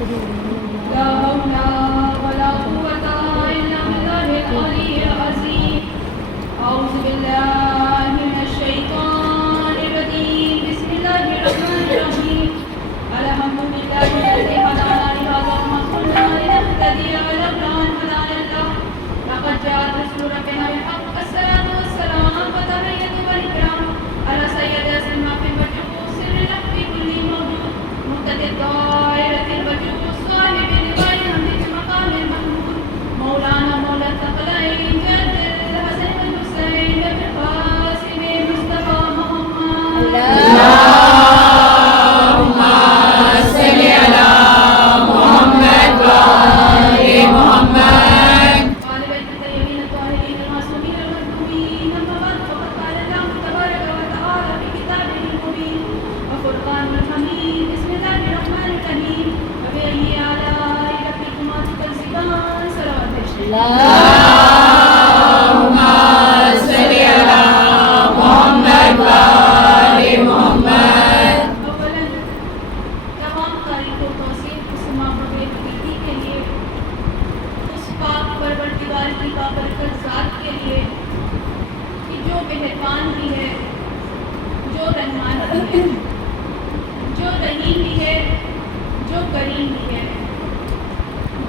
لا حول ولا قوة إلا بالله العلي العظيم. أعوذ بالله من الشيطان الرجيم. بسم الله الرحمن الرحيم. الحمد لله الذي هدانا لهذا وما كنا لنهتدي لولا أن هدانا الله. لقد جاءت رسل ربنا بالحق. الصلاة والسلام وتحية والإكرام على سيد سيدنا في الوجود سر له في كل موجود مقتدى الدائرة الوجود صاحب لقاء الحمد في مقام المحمود مولانا مولى الثقلين جد الحسن والحسين بالقاسم مصطفى محمد. اللهم صل على محمد وآل محمد. آل بيت الطيبين الطاهرين المعصومين المظلومين. أما بعد فقد قال الله تبارك وتعالى في كتابه المبين وفرقان الحميد. بسم الله الرحمن الرحيم. فبأي آلاء ربكما تكذبان. صلوات اللهم صل على محمد وآل محمد. اولاً تمام قاری کو توصیف اس محبوب حقیقی کے لیے، اس پاک پروردگار کی بابرکت ذات کے لیے کہ جو مہربان بھی ہے، جو رحمان بھی ہے، جو رحیم بھی ہے، جو کریم بھی ہے،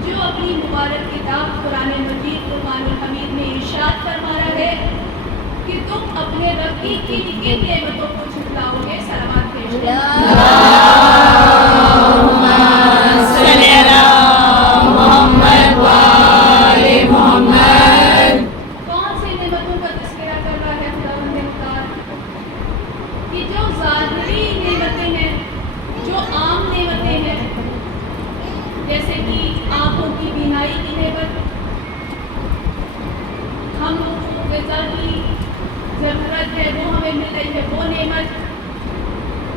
جو اپنی مبارک کتاب قرآن مجید فرقان الحمید میں ارشاد فرما رہا ہے کہ تم اپنے رب کی کن کن نعمتوں کو جھٹلاؤ گے. صلوات بھیج دیں. اللهم صل على محمد وآل محمد. کون سی نعمتوں کا تذکرہ کر رہا ہے خداوند مختار؟ کہ جو ظاہری نعمتیں ہیں، جو عام نعمتیں ہیں، جیسے کہ آنکھوں کی بینائی کی نعمت، ہم لوگوں کو غذا کی ضرورت ہے وہ ہمیں مل رہی ہے، وہ نعمت،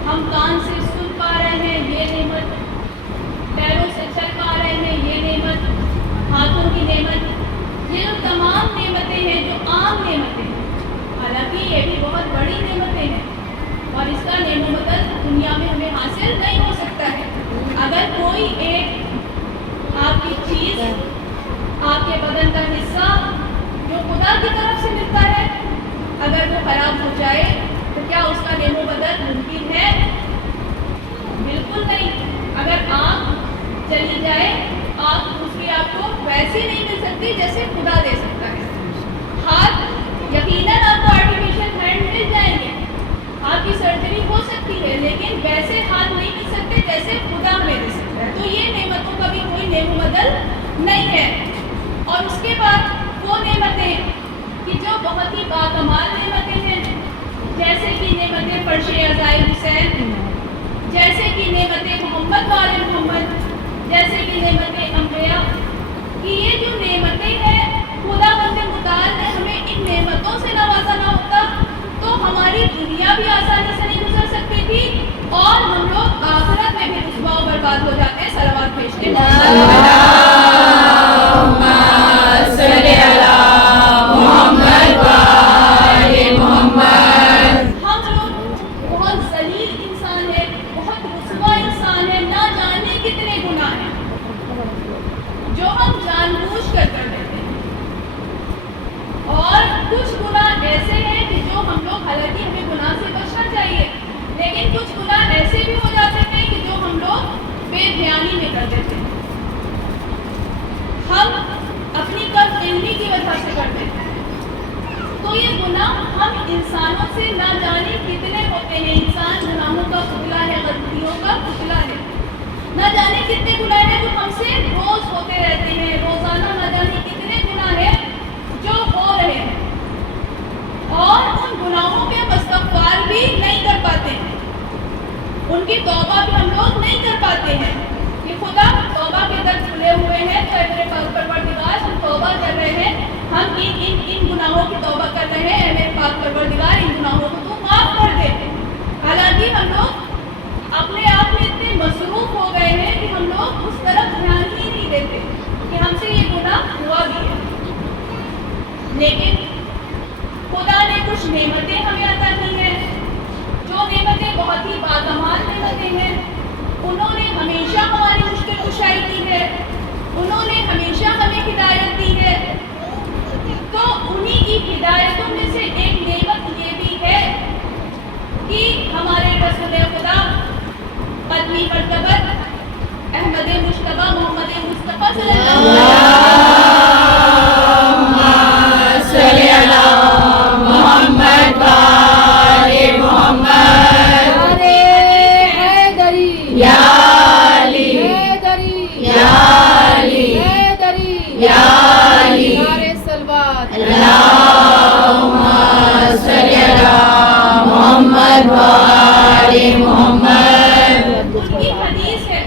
ہم کان سے سن پا رہے ہیں یہ نعمت، پیروں سے چل پا رہے ہیں یہ نعمت، ہاتھوں کی نعمت، یہ جو تمام نعمتیں ہیں جو عام نعمتیں ہیں، حالانکہ یہ بھی بہت بڑی نعمتیں ہیں اور اس کا نعم و بدل دنیا میں ہمیں حاصل نہیں ہو سکتا ہے. اگر کوئی ایک آپ کی چیز، آپ کے بدن کا حصہ جو خدا کی طرف سے ملتا ہے، اگر وہ خراب ہو جائے تو کیا اس کا نعم و بدل ممکن ہے؟ بالکل نہیں. اگر آنکھ چلی جائے، آنکھ دوسری آپ کو ویسے نہیں مل سکتی جیسے خدا دے سکتا ہے. ہاتھ یقیناً آپ کو آرٹیفیشیل ہینڈ مل جائیں گے، آپ کی سرجری ہو سکتی ہے، لیکن ویسے ہاتھ نہیں مل سکتے جیسے خدا ہمیں دے سکتا ہے. تو یہ نعمتوں کا بھی کوئی نعم و بدل نہیں ہے. اور اس کے بعد وہ نعمتیں کہ جو بہت ہی باکمال نعمتیں ہیں، جیسے کہ نعمت فرش عزائے حسین، جیسے کہ نعمت محمد وآل محمد، جیسے کہ نعمت انبیاء، کہ یہ جو نعمتیں ہیں خدا بند متعال نے ہمیں ان نعمتوں سے نوازا نہ ہوتا تو ہماری دنیا بھی آسانی سے نہیں گزر سکتی تھی اور ہم لوگ آخرت میں بھی رسوا و برباد ہو جاتے. صلوات بھیجتے ہیں. اللهم صل على محمد وآل محمد. ہم لوگ بہت ذلیل انسان ہیں، بہت رسوا انسان ہیں، نہ جانے کتنے گناہ ہیں جو ہم جان بوجھ کر دیتے ہیں، اور کچھ گناہ ایسے ہیں کہ جو ہم لوگ، حالانکہ ہمیں گناہ سے بچنا چاہیے، لیکن کچھ گناہ ایسے بھی ہو جاتے ہیں کہ جو ہم لوگ بے دھیانی میں کر دیتے ہیں، ہم اپنی کم علمی کی وجہ سے کرتے ہیں. تو یہ گناہ ہم انسانوں سے نہ جانے کتنے ہوتے ہیں. انسان گناہوں کا پتلا ہے، غلطیوں کا پتلا ہے. نہ جانے کتنے گناہ ہیں جو ہم سے روز ہوتے رہتے ہیں، روزانہ نہ جانے کتنے گناہ ہیں جو ہو رہے ہیں، اور ان گناہوں کے ہم استغفار بھی نہیں کر پاتے ہیں، ان کی توبہ بھی ہم لوگ نہیں کر پاتے ہیں. کہ خدا توبہ کے در کھلے ہوئے ہیں تو اے میرے پاک پروردگار ہم توبہ کر رہے ہیں، ہم ان گناہوں کی توبہ کر رہے ہیں، اے میرے پاک پروردگار ان گناہوں کو تو معاف کر دے. حالانکہ ہم لوگ اپنے آپ میں اتنے مصروف ہو گئے ہیں کہ ہم لوگ اس طرف دھیان ہی نہیں دیتے کہ ہم سے یہ گناہ ہوا بھی ہے. لیکن خدا نے کچھ نعمتیں ہمیں عطا کی ہیں، جو نعمتیں بہت ہی باکمال نعمتیں ہیں. انہوں نے ہمیشہ ہماری مشکل کشائی کی ہے، انہوں نے ہمیشہ ہمیں ہدایت دی ہے. تو انہی کی ہدایتوں میں سے ایک نعمت یہ بھی ہے کہ ہمارے رسول خدا قدمی مرتبہ احمد مجتبیٰ محمد مصطفیٰ صلی اللہ علیہ وسلم صلی اللہ محمد وآل محمد یا علی یا علی یا علی اللہم صلی اللہ محمد وآل محمد. ان کی حدیث ہے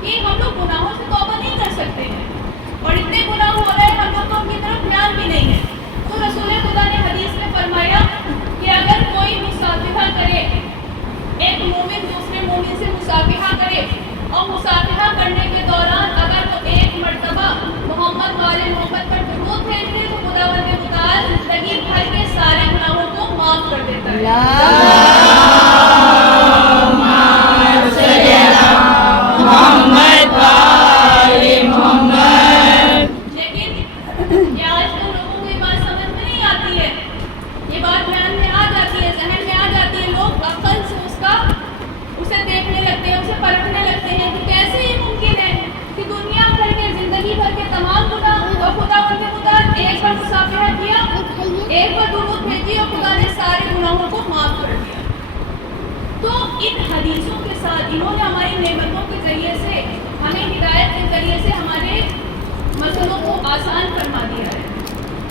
کہ ہم لوگ گناہوں سے توبہ نہیں کر سکتے ہیں اور اتنے گناہ ہو رہے ہیں ہم لوگ کو ان کی طرف دھیان بھی نہیں ہے. تو رسول خدا نے حدیث میں فرمایا کہ اگر کوئی مصافحہ کرے، ایک مومن دوسرے مومن سے مصافحہ کرے اور مصافحہ کرنے کے دوران اگر وہ ایک مرتبہ محمد والے محمد پر درود بھیج دے تو خداوند متعال زندگی بھر کے سارے گناہوں کو معاف کر دیتا ہے. محمد وآل محمد. لیکن یہ آج کل لوگوں کو یہ بات سمجھ میں نہیں آتی ہے، یہ بات دھیان میں آ جاتی ہے، ذہن میں آ جاتی ہے. لوگ عقل سے اسے دیکھنے لگتے ہیں، اسے پرکھنے لگتے ہیں کہ کیسے یہ ممکن ہے کہ دنیا بھر کے زندگی بھر کے تمام گناہ اور خداوند متعال ایک بار مصافحہ کیا، ایک بار درود بھیجی اور خدا نے سارے گناہوں کو معاف کر دیا. تو ان حدیثوں کے ساتھ انہوں نے ہماری نعمتوں کے ذریعے سے، ہمیں ہدایت کے ذریعے سے ہمارے مسئلوں کو آسان فرما دیا ہے.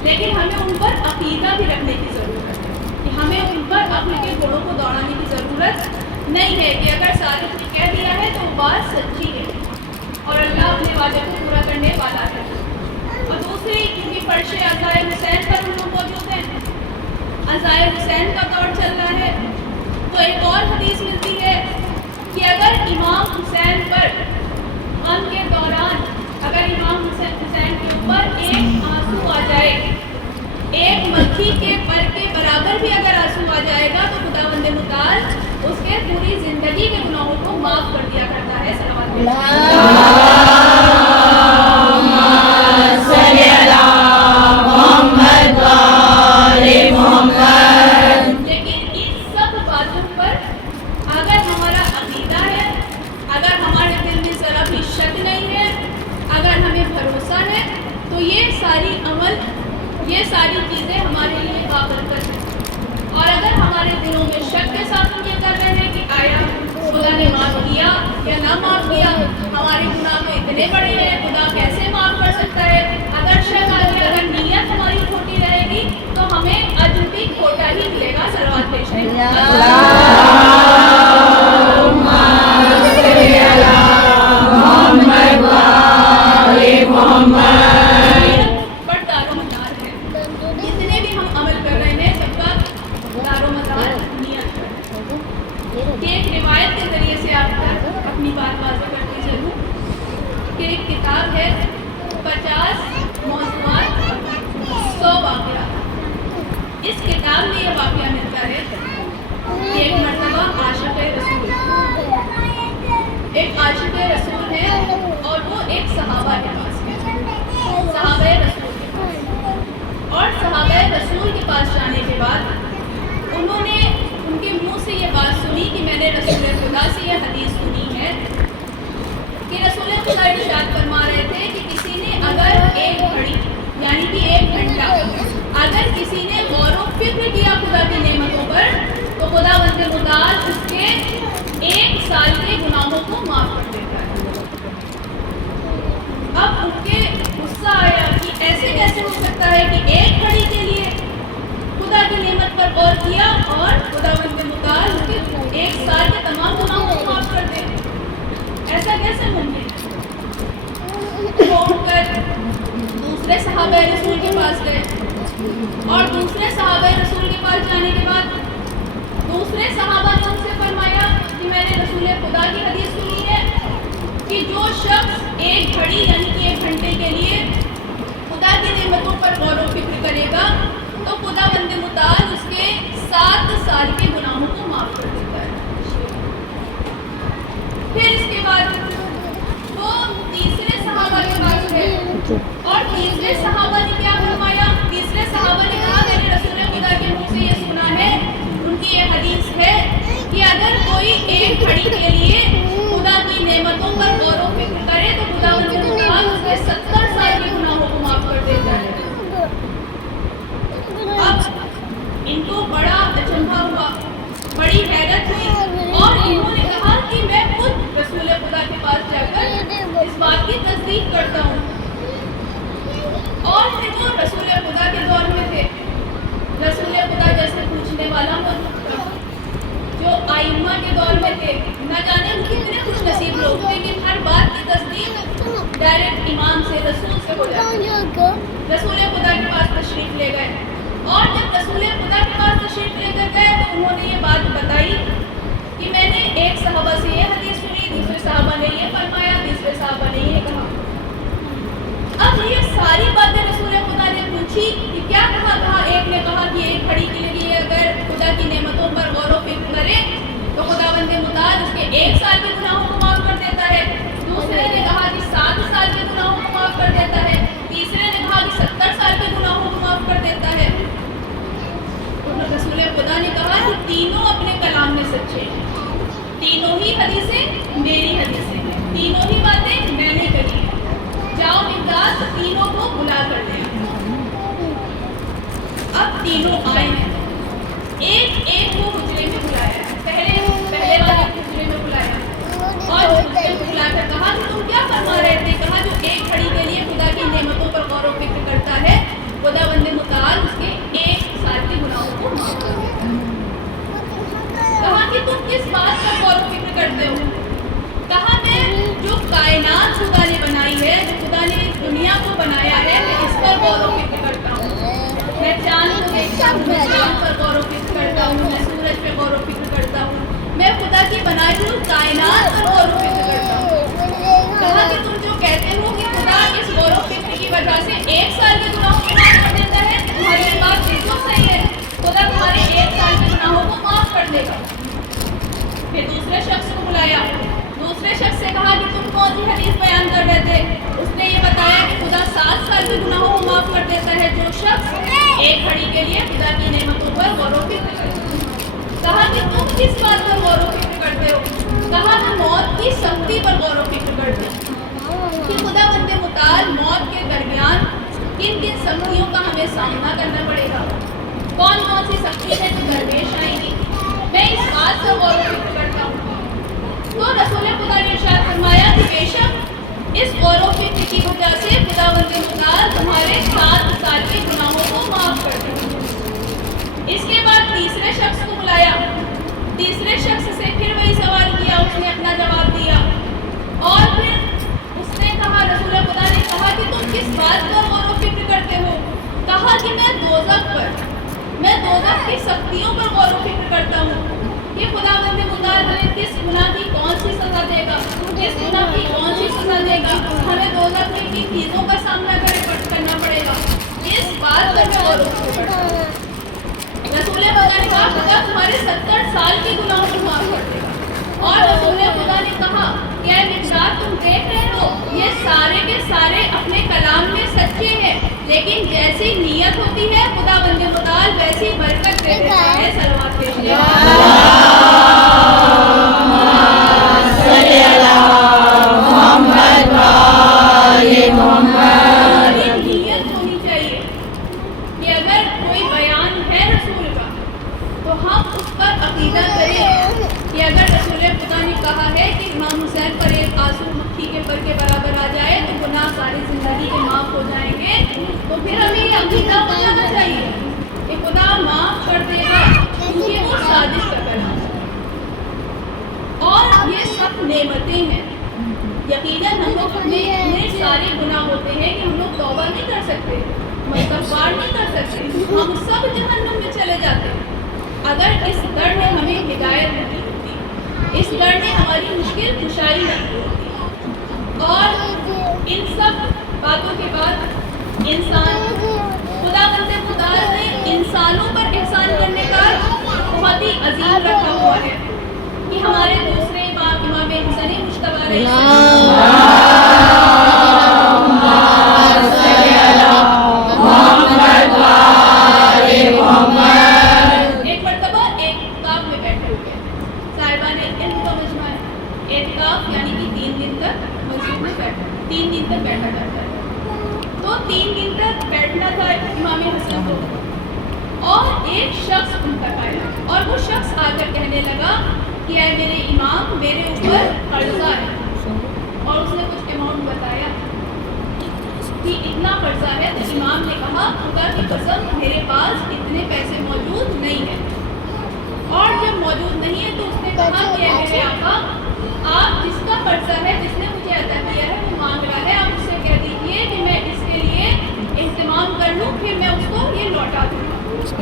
لیکن ہمیں ان پر عقیدہ بھی رکھنے کی ضرورت ہے کہ ہمیں ان پر عقل کے گھوڑوں کو دوڑانے کی ضرورت نہیں ہے کہ اگر صادق نے کہہ دیا ہے تو وہ بات سچی ہے اور اللہ اپنے وعدے کو پورا کرنے والا ہے. اور دوسری کیونکہ فرش عزائے حسین پر ہم لوگ موجود ہیں، عزائے حسین کا دور چل رہا ہے، تو ایک اور حدیث ملتی ہے کہ اگر امام حسین پر غم کے دوران اگر امام حسین کے اوپر ایک آنسو آ جائے، ایک مکھی کے پر کے برابر بھی اگر آنسو آ جائے گا تو خداوند متعال اس کے پوری زندگی کے گناہوں کو معاف کر دیا کرتا ہے. صلوات صلی اللہ محمد وآل محمد. لیکن ان سب باتوں پر اگر ہمارا عقیدہ ہے، اگر ہمارے دل میں ذرا بھی شک نہیں ہے، اگر ہمیں بھروسہ ہے تو یہ ساری عمل، یہ ساری چیزیں ہمارے لیے بابرکت ہیں. اور اگر ہمارے دلوں میں شک کے ساتھ ہم یہ کر رہے ہیں کہ آیا خدا نے معاف کیا یا نہ معاف کیا، ہمارے گناہ تو اتنے بڑے ہیں، خدا کیسے معاف کر سکتا ہے، اگر شک آ گیا، اگر نیت ہماری کھوٹی رہے گی تو ہمیں اجر بھی کھوٹا ہی ملے گا. صلوات پیش ہے. محمد وآل محمد. بڑا دار و مدار ہے، جتنے بھی ہم عمل کر رہے ہیں سب کا دار و مدار نیت پر. ایک روایت کے ذریعے سے آپ کو اپنی بات واضح کرتے چلوں کہ ایک کتاب ہے 50 موضوعات 100 واقعات. اس کتاب میں یہ واقعہ ملتا ہے کہ ایک مرتبہ عاشق رسول، ایک عاشق رسول ہے اور وہ ایک صحابہ کے پاس گیا، صحابہ رسول کے پاس. اور صحابہ رسول کے پاس جانے کے بعد انہوں نے ان کے منہ سے یہ بات سنی کہ میں نے رسول خدا سے یہ حدیث سنی ہے کہ رسول خدا ارشاد فرما رہے تھے کہ کسی نے اگر ایک گھڑی یعنی کہ 1 گھنٹہ اگر کسی نے غور و فکر کیا خدا کی نعمتوں پر تو خداوند متعال اس کے 1 سال کے گناہوں کو معاف کر دیتا ہے. اب ان کے غصہ آیا کہ ایسے کیسے ہو سکتا ہے کہ 1 گھڑی کے لیے خدا کی نعمت پر غور کیا اور خداوند متعال اس کے 1 سال کے تمام گناہوں کو معاف کر دے، ایسا کیسے ممکن؟ اٹھ کر دوسرے صحابہ رسول کے پاس گئے اور دوسرے صحابہ رسول کے پاس جانے کے بعد دوسرے صحابہ نے ان سے فرمایا کہ میں نے رسول خدا کی حدیث سنی ہے کہ جو شخص 1 گھڑی یعنی کہ 1 گھنٹے کے لیے خدا کی نعمتوں پر غور و فکر کرے گا تو خداوند متعال اس کے 7 سال کے گناہوں کو معاف کر دیتا ہے. پھر اس کے بعد घड़ी के लिए खुदा की नेमतों पर गौर व फिक्र करे तो खुदावंद मुताल उसके 70 साल के गुनाहों को माफ कर देता है। अब इनको बड़ा अचंभा हुआ, बड़ी हैरत हुई और इन्होंने कहा कि मैं खुद रसूल खुदा के पास जाकर इस बात की तस्दीक करता हूँ। और फिर वो रसूल खुदा के दौर में थे, रसूल खुदा जैसे पूछने वाला मौजूद था, जो आइम्मा के दौर में थे। न जाने वो कितने खुश नसीब लोग थे कि हर बात की तस्दीक डायरेक्ट इमाम से, रसूल से हो जाती। रसूल खुदा के पास तशरीफ ले गए और जब रसूल खुदा के पास तशरीफ लेकर गए तो उन्होंने ये बात बताई कि मैंने एक सहाबा से ये हदीस सुनी, दूसरे सहाबा ने ये फरमाया, तीसरे सहाबा ने ये कहा। अब ये सारी बातें रसूल खुदा ने पूछी कि क्या कहा। एक ने कहा कि एक घड़ी के लिए अगर खुदा की नेमतों पर गौर व फिक्र करे तो खुदावंद मुताल उसके 1 साल के गुनाहों को माफ कर देता है। दूसरे ने कहा कि 7 साल के गुनाहों को माफ कर देता है। तीसरे ने कहा कि 70 साल के गुनाहों को माफ कर देता है। तो रसूल खुदा ने कहा कि तीनों अपने कलाम में सच्चे हैं, तीनों ही हदीसें मेरी हदीसें हैं, तीनों ही बातें मैंने करी हैं। जाओ इमदाद तीनों को बुला कर ले। अब तीनों आए हैं, एक एक को हुजरे में बुलाया, पहले वाले हुजरे में बुलाया और हुजरे में बुलाकर कहा कि तुम क्या फरमा रहे थे। कहा जो एक घड़ी के लिए खुदा की नेमतों पर गौर व फिक्र करता है खुदावंद मुताल उसके 1 साल के गुनाहों को माफ कर देता है। कहा कि तुम किस बात पर गौर व फिक्र करते हो। कहा मैं जो कायनात खुदा ने बनाई है, जो खुदा ने इस दुनिया को बनाया है, मैं इस पर गौर व फिक्र करता हूँ। मैं चांद को देखता हूँ, मैं चांद पर गौर व फिक्र करता हूँ, मैं सूरज पे गौर व फिक्र करता हूँ, मैं खुदा की बनाई हुई कायनात पर गौर व फिक्र करता हूँ। कहा कि तुम जो कहते हो कि खुदा इस गौर व फिक्र की वजह से 1 साल के गुनाहों को माफ कर देता है, तुम्हारी बात बिल्कुल सही है। खुदा तुम्हारे 1 साल के गुनाहों को माफ कर देगा। फिर दूसरे शख्स को बुलाया, दूसरे शख्स से कहा कि तुम कौन सी हदीस बयान कर रहे थे। उसने ये बताया कि खुदा 7 साल के गुनाहों को माफ कर देता है जो शख्स एक घड़ी के लिए खुदा की नेमतों पर गौर व फिक्र करता है। कहा कि तुम किस बात पर गौर व फिक्र करते हो। कहा मैं मौत की सख्ती पर गौर व फिक्र करती हूँ कि खुदावंद मुताल मौत के दरमियान किन किन सख्तियों का हमें सामना करना पड़ेगा, कौन कौन सी सख्ती है जो दरपेश आएंगी। मैं इस बात पर गौर व फिक्र करता हूँ। तो रसूल खुदा ने इरशाद फरमाया कि बेशक इस गौर व फिक्र की वजह से खुदावंद मुताल तुम्हारे 7 साल के गुनाहों को माफ कर देगा। इसके बाद तीसरे शख्स को बुलाया, तीसरे शख्स से फिर वही सवाल किया, उसने अपना जवाब दिया और फिर उसने कहा, रसूल खुदा ने कहा कि तुम किस बात पर गौर व फिक्र करते हो। कहा कि मैं दोज़ख की सख्तियों पर गौर व फिक्र करता हूँ कि खुदावंद मुताल हमें किस गुनाह की कौन सी सज़ा देगा, किस गुनाह की कौन सी सज़ा देगा, हमें दोज़ख में किन चीज़ों का सामना करना पड़ेगा। इस बात पर मैं गौर व फिक्र करता हूँ। रसूल खुदा ने कहा खुदा तुम्हारे 70 साल के गुनाहों को माफ कर देगा। और रसूल खुदा ने कहा क्या मिक़दार तुम देख रहे हो, ये सारे के सारे अपने कलाम में सच्चे हैं, लेकिन जैसी नीयत होती है खुदावंद मुताल वैसी बरकत दे देता है। सलवात पेश नीयत होनी चाहिए कि अगर कोई बयान है रसूल का तो हम उस पर अकीदा करें कि अगर रसूल खुदा ने कहा है कि इमाम हुसैन पर एक आंसू मक्खी के पर के बराबर आ जाए तो गुनाह सारी ज़िंदगी के माफ़ हो जाएंगे, तो फिर हमें ये अकीदा बनाना चाहिए कि खुदा माफ़ कर देगा क्योंकि वो सादिक का कलाम है। और ये सब नेमतें हैं। यकीनन हम लोग अपने इतने सारे गुनाह होते हैं कि हम लोग तौबा नहीं कर सकते, इस्तग़फ़ार नहीं कर सकते, हम सब जहन्नम में चले जाते हैं अगर इस दर में हमें हिदायत नहीं होती, इस दर में हमारी मुश्किल कुशाई नहीं होती। और इन सब बातों के बाद इंसान खुदावंद मुताल ने इंसानों पर एहसान करने का बहुत ही अजीम रखा हुआ है कि हमारे दूसरे इमाम हसन मुश्तबा एक मरतबा एक काब में बैठे हुए साहिबान इल्म का मजमा है। एतकाफ यानी कि 3 दिन तक मस्जिद में बैठा, 3 दिन तक बैठा जाता है। तो 3 दिन तक बैठना था इमाम हसन को, और एक शख्स उन तक आया और वो शख्स आकर कहने लगा कि ऐ मेरे इमाम, मेरे ऊपर कर्जा है, और उसने कुछ अमाउंट बताया कि इतना कर्जा है। तो इमाम ने कहा खुदा की कसम मेरे पास इतने पैसे मौजूद नहीं है। और जब मौजूद नहीं है तो उसने कहा कि ऐ मेरे आका, आप जिसका कर्जा है, जिसने मुझे अदा किया है, वो मांग रहा है, आप उससे कह दीजिए कि मैं इसके लिए एहतमाम कर लूँ, फिर मैं उसको ये लौटा दूँगा।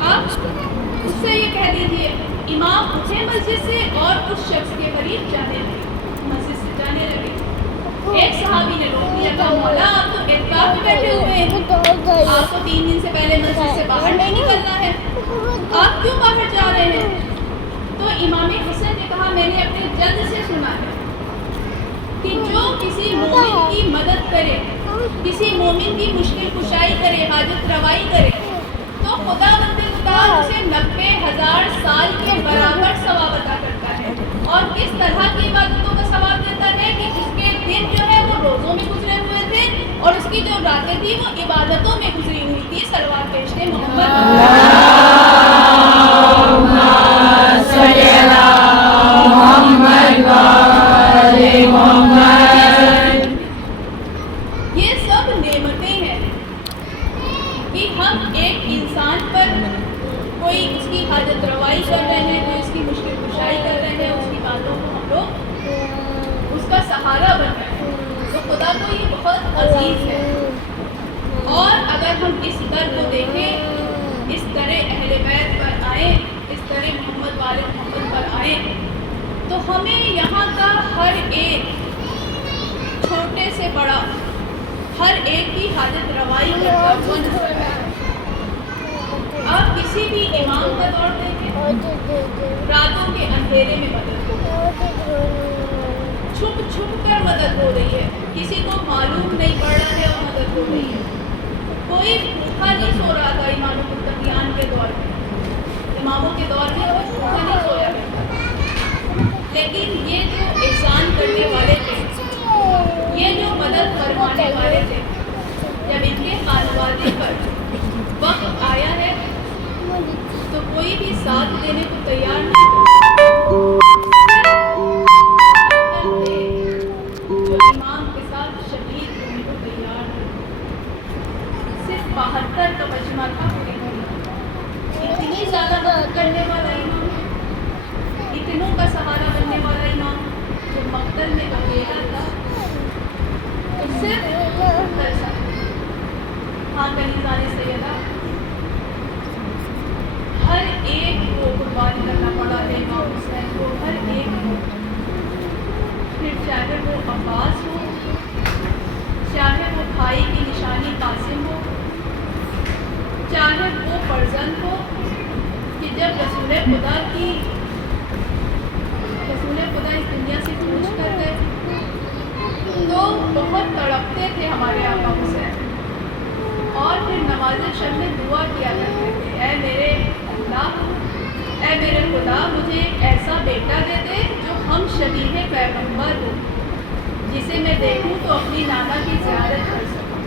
आप उससे ये कह दीजिए। इमाम उठे मस्जिद से और उस शख्स के करीब जाने लगे, मस्जिद से जाने लगे। एक सहाबी ने रोक दिया, कहा मौला आप तो एतकाफ में बैठे हुए हैं, आपको 3 दिन से पहले मस्जिद से बाहर नहीं निकलना है, आप क्यों बाहर जा रहे हैं? तो इमाम हसन ने कहा मैंने अपने जद से सुना है कि जो किसी मोमिन की मदद करे, किसी मोमिन की मुश्किल कुशाई करे, हाजत रवाई करे, तो खुदावंद मुताल उसे 90,000 साल के बराबर सवाब अता करता है। और किस तरह की इबादतों का सवाब देता है कि उसके दिन जो है वो रोज़ों में गुजरे हुए थे और उसकी जो रातें थी वो इबादतों में गुजरी हुई थी। सलवात पेश थे ये सब नेमतें हैं कि हम एक इंसान पर कोई उसकी हाजत रवाई कर रहे हैं, कोई उसकी मुश्किल कुशाई कर रहे हैं, उसकी बातों को हम लोग उसका सहारा बन रहे हैं, तो खुदा को ये बहुत अजीज है। और अगर हम इस दर को देखें, इस तरह अहले बैत पर आए, इस तरह मोहम्मद वाले मोहम्मद पर आए, तो हमें यहाँ का हर एक छोटे से बड़ा हर एक की हाजत रवाई करता हुआ नजर आता है। आप किसी भी इमाम का दौर देखें, रातों के अंधेरे में मदद हो, छुप छुप कर मदद हो रही है, किसी को मालूम नहीं पड़ रहा है और मदद हो रही है। कोई भूखा नहीं सो रहा था इमाम मुत्तकियान के दौर में, इमामों के दौर में कोई भूखा नहीं सोया करता, लेकिन ये जो एहसान करने वाले थे, ये जो मदद फरमाने वाले थे, जब इनके खानवादे पर वक्त आया है तो कोई भी साथ देने को तैयार नहीं, जो इमाम के साथ शहीद होने को तैयार है। सिर्फ 72 का मजमा था, इतनी ज़्यादा मदद करने वाला इमाम, इतनों का सहारा बनने वाला इमाम, जो मक्तल में अकेला था, तो सिर्फ हाँ कलीज़ाने सैयदा हर एक को कुर्बान करना पड़ा है इमाम हुसैन को, हर एक को। फिर चाहे वो अब्बास हो, चाहे वो भाई की निशानी कासिम हो, चाहे वो फर्जंद हो, कि जब रसूल खुदा इस दुनिया से कूच कर गए तो बहुत तड़पते थे हमारे आका हुसैन, और फिर नमाज़ शब में दुआ किया करते थे, ऐ मेरे अल्लाह, ऐ मेरे खुदा, मुझे ऐसा बेटा दे दे जो हम शबीह पैगंबर हो, जिसे मैं देखूं तो अपनी नाना की ज़ियारत कर सकूं।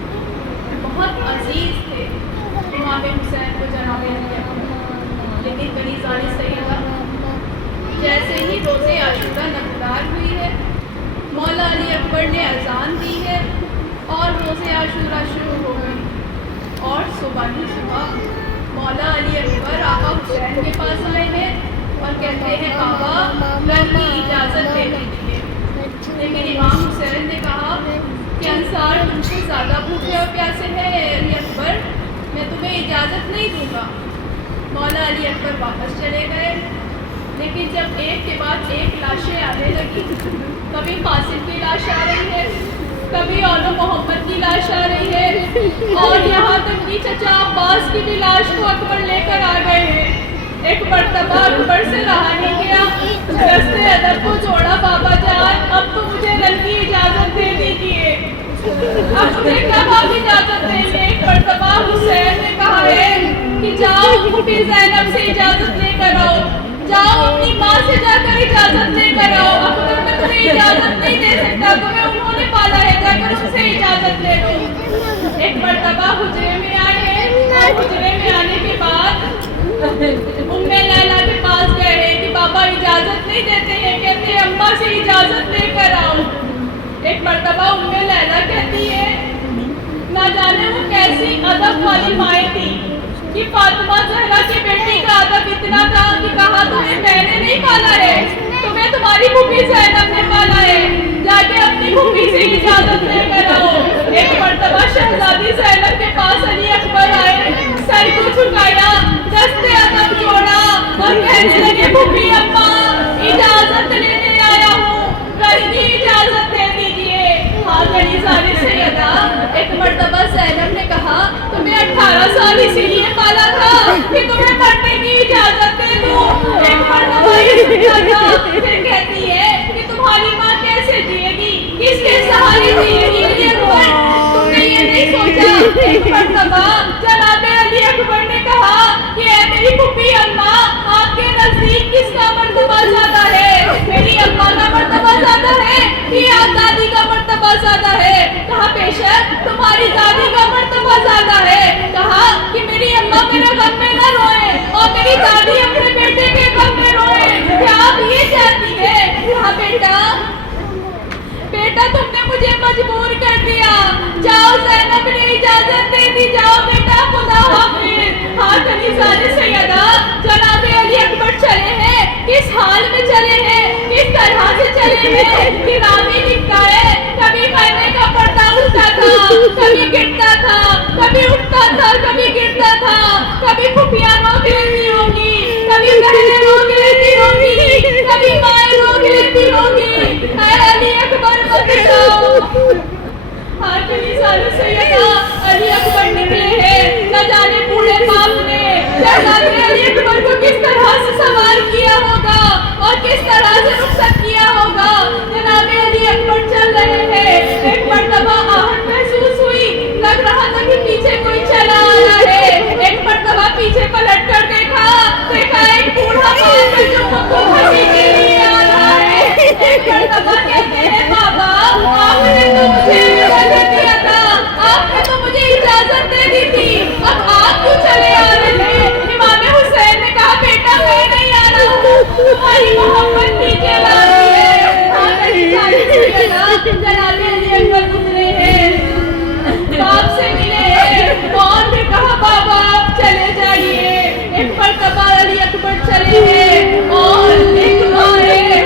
बहुत अजीज़ थे इमाम हुसैन को जनाब अली, लेकिन कलीज़ाने सैयदा जैसे ही रोज़े आशूरा नमदार हुई है, मौला अली अकबर ने अज़ान दी है और रोज़े आशूरा शुरू हो गई, और सुबह ही सुबह मौला अली अकबर आका हुसैन के पास आए हैं और कहते हैं बाबा रन की इजाज़त दे दीजिए। लेकिन इमाम हुसैन ने कहा कि अंसार तुमसे ज़्यादा भूखे और प्यासे हैं अली अकबर, मैं तुम्हें इजाज़त नहीं दूँगा। मौला अली अकबर वापस चले गए, लेकिन जब एक के बाद एक लाशें आने लगी, कभी कासिम की लाश आ रही है, कभी औलो मोहम्मद की लाश आ रही है, और यहाँ तक कि चचा अब्बास की भी लाश को अकबर लेकर आ गए हैं। एक मर्तबा अकबर से रहा नहीं गया, दस्ते अदब को जोड़ा, बाबा जान अब तो मुझे रन की इजाज़त दे दीजिए। अब मुझे कब आप इजाज़त देंगे? एक मर्तबा हुसैन ने कहा है कि जाओ फूफी ज़ैनब से इजाज़त लेकर आओ, जाओ अपनी माँ से जाकर इजाज़त इजाजत लेकर आओ। अकबर मैं तुम्हें इजाजत नहीं दे सकता, तुम्हें उन्होंने पाला है, जाकर उनसे इजाजत ले लो। एक मर्तबा हुजरे में आए और हुजरे में आने के बाद उम्मे लैला के पास गए कि बाबा इजाजत नहीं देते हैं, कहते हैं अम्मा से इजाजत लेकर आओ। एक मर्तबा उम्मे लैला कहती है, ना जाने वो कैसी अदब वाली माएँ थी कि फातिमा ज़हरा की बेटी का अदब इतना था कि कहा तुम्हें मैंने नहीं पाला है, तुम्हें तुम्हारी फूफी ज़ैनब ने पाला है, जाके अपनी फूफी से इजाजत लेकर आओ। एक मर्तबा शहजादी ज़ैनब के पास अली अकबर आए, सर को झुकाया, दस्ते अदब जोड़ा और कहने लगे फूफी अम्मा इजाजत लेने आया हूँ, गर्मी इजाजत दे दीजिए। हाँ गली सारी सैयदा, एक मर्तबा ज़ैनब ने कहा तुम्हें 18 साल इसीलिए पाला था कि तुम्हें पढ़ने की इजाजत दे दूं। एक मर्तबा ये सुना था, फिर कहती है कि तुम्हारी माँ कैसे जिएगी, किसके सहारे जिएगी अली अकबर, तुमने ये नहीं सोचा। एक मर्तबा जनाबे अली अकबर ने कहा कि ऐ मेरी फूफी अम्मा आपके नजदीक किसका मर्तबा ज्यादा है, मेरी अम्मा का मर्तबा ज्यादा है कि आप दादी का मर्तबा ज्यादा है। कहा बेशक तुम्हारी दादी का मर्तबा ज्यादा है। कहा कि मेरी अम्मा मेरे गम में न रोए और मेरी दादी अपने बेटे के गम में रोए, क्या आप ये चाहती है? कहा बेटा तुमने मुझे मजबूर कर दिया, जाओ ज़ैनब ने इजाजत दे दी, जाओ बेटा खुदा हाफिज। हाँ गली सारे सैयदा, जनाबे अली अकबर चले हैं, किस हाल में चले हैं, किस तरह से चले हैं कि रामी लिखता है कभी खैमे का पर्दा उठता था, कभी गिरता था, कभी उठता था, कभी गिरता था, कभी फुफिया रोक लेती होगी, कभी बहनें रोक लेती होगी, कभी माएँ रोक लेती होगी। अली अकबर मत जाओ। हाँ गली सारे सैयदा, अली अकबर निकले हैं, न जाने बूढ़े बाप ने शहजादे अली अकबर को किस तरह से सवार किया होगा और किस तरह से रुखसत किया होगा। जनाबे अली अकबर चल रहे हैं, एक मर्तबा आहट महसूस हुई, लग रहा था कि पीछे कोई चला आ रहा है। एक मर्तबा पीछे पलट कर देखा एक बूढ़ा पागल जो उनको हंसी के लिए आ रहा है। एक मर्तबा कहते हैं बाबा आपने तो मुझे इजाजत दिया था, आपने तो मुझे इजाजत दे दी थी, अब आप क्यों चले आ रहे हैं? इमाम हुसैन ने कहा बेटा मैं नहीं आ रहा हूँ, तुम्हारी मोहब्बत नीचे ला रही है। जनाबे अली अकबर गुजरे हैं, बाप से मिले हैं और भी कहा बाबा आप चले जाइए। एक मर्तबा अली अकबर चले हैं और एक माँ है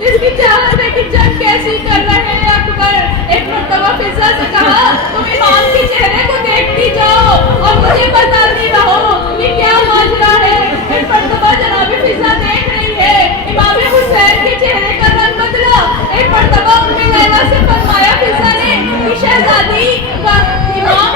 जिसकी चाहत है कि जंग कैसी कर रहे हैं अकबर। एक मर्तबा फिजा से कहा तुम इमाम के चेहरे को देखती जाओ और मुझे बताती रहो कि क्या माजरा है। एक मर्तबा जनाबे फिजा देख रही है, इमाम हुसैन के चेहरे का रंग बदला। एक मर्तबा उम्मे लैला से फरमाया फिजा ने कि शहजादी इमाम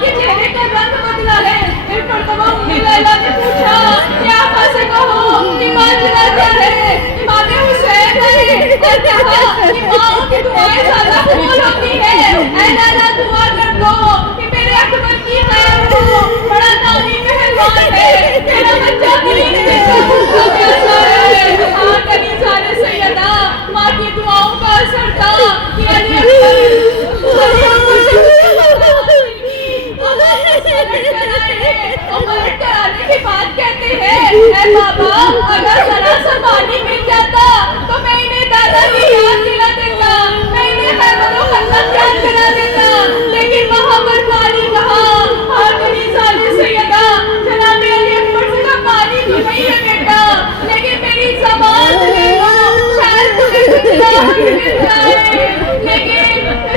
के चेहरे का रंग बदला है। एक मर्तबा उम्मे लैला ने पूछा क्या से कहो कि माजरा क्या है? इमाम हुसैन ने कहा कि माओ की दुआएं ज्यादा कबूल होती है, ऐ लैला दुआ कर दो कि मेरे अकबर की खैर हो, बड़ा नामी पहलवान है, मेरा बच्चा दीन देखा भूखा प्यासा है। हाँ गली सारे सैयदा, माँ की दुआओं का असर था कि अली अकबर कराने के बाद कहते हैं ऐ बाबा अगर जरा सा पानी मिल जाता तो मैं इन्हें दादा की याद दिला देता, मैं इन्हें खैबर खल्लत याद करा देता, लेकिन वहाँ पर पानी कहाँ। हाँ गली साले सैयदा, जनाबे अली अकबर से कहा पानी तो नहीं है बेटा, लेकिन मेरी ज़बान ले लो, शायद तुम्हें कुछ राहत मिल जाए। लेकिन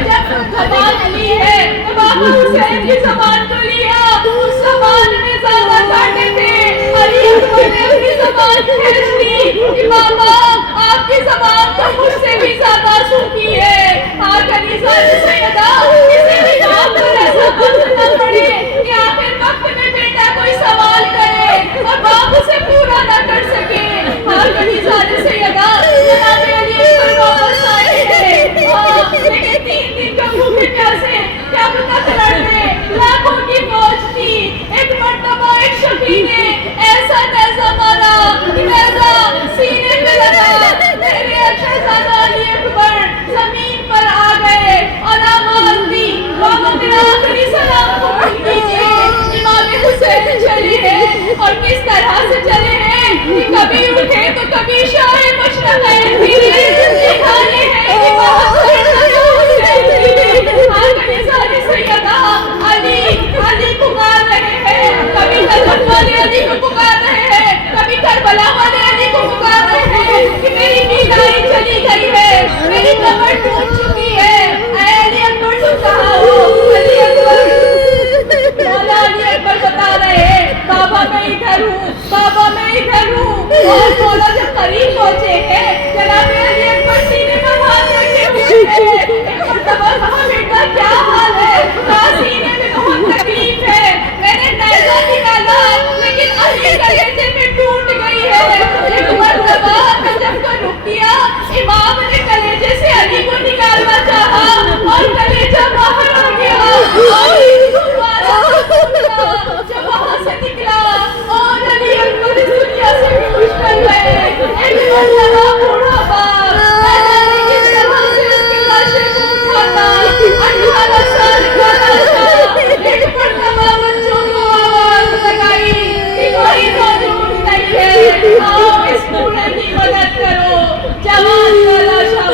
जब ज़बान ली है तो बाबा हुसैन की ज़बान को लिया, उस ज़बान में ज़्यादा काटे थे। अली अकबर ने अपनी ज़बान खींच ली कि बाबा आपकी ज़बान तो मुझसे भी ज़्यादा सूखी है। हाँ गली साले सैयदा, किसी भी बाप पर ऐसा वक्त न पड़े कि आखिर वक्त में बेटा कोई सवाल करे और बाप उसे पूरा न कर सके। हाँ गली साले सैयदा, जनाबे अली अकबर वापस आए थे, लेकिन 3 दिन का भूखे प्यासे क्या पता लड़ने लाखों की फौज थी। एक मर्तबा एक शफी ने ऐसा नैज़ा मारा कि नैज़ा इधर हूँ, बाबा मैं इधर हूँ। और बोला जब करीब पहुंचे हैं, जनाब अली अकबर सीने पर हाथ रखे हुए हैं। एक मर्तबा कहा बेटा क्या हाल है? कहा सीने में बहुत तकलीफ है, मैंने नेज़ा निकाला लेकिन अली कलेजे में टूट गई है। एक मर्तबा नजफ का रुख किया, इमाम ने कलेजे से अली को निकालना चाहा और कलेजा बाहर आ गया और दोबारा जब वहां से निकला और अली अकबर इस दुनिया से भी मुश्किल है। एक मर्तबा बूढ़ा बाप मैदानी की तरह से उसकी लाशें को उठाता, 18 साल का लड़का। एक मर्तबा बच्चों को आवाज लगाई कि कोई मौजूद नहीं है, आओ इस बूढ़े की मदद करो। जवान का लाशा